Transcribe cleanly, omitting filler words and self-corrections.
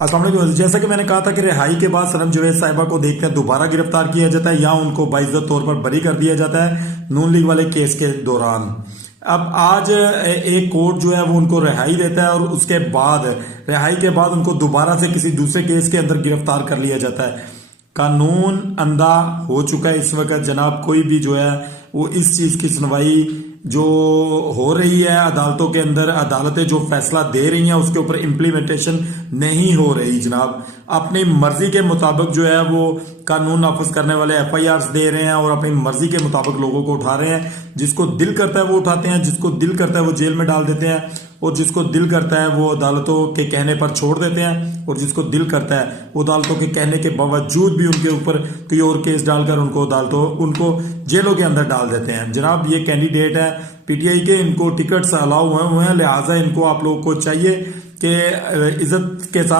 अस्सलाम वालेकुम। जैसा कि मैंने कहा था कि रिहाई के बाद सनम जवेद साहिबा को देखते हैं दोबारा गिरफ्तार किया जाता है या उनको बाइज्जत तौर पर बरी कर दिया जाता है नून लीग वाले केस के दौरान। अब आज एक कोर्ट जो है वो उनको रिहाई देता है और उसके बाद रिहाई के बाद उनको दोबारा से किसी दूसरे केस के अंदर गिरफ्तार कर लिया जाता है। कानून अंधा हो चुका है इस वक्त जनाब। कोई भी जो है वो इस चीज की सुनवाई जो हो रही है अदालतों के अंदर, अदालतें जो फैसला दे रही हैं उसके ऊपर इम्प्लीमेंटेशन नहीं हो रही जनाब। अपनी मर्जी के मुताबिक जो है वो कानून नाफिज करने वाले एफआईआर दे रहे हैं और अपनी मर्जी के मुताबिक लोगों को उठा रहे हैं। जिसको दिल करता है वो उठाते हैं, जिसको दिल करता है वो जेल में डाल देते हैं और जिसको दिल करता है वो अदालतों के कहने पर छोड़ देते हैं और जिसको दिल करता है वो अदालतों के कहने के बावजूद भी उनके ऊपर कोई और केस डालकर उनको जेलों के अंदर डाल देते हैं। जनाब ये कैंडिडेट है पीटीआई के, इनको टिकट्स अलाउ हुए हैं, लिहाजा इनको आप लोगों को चाहिए कि इज्जत के साथ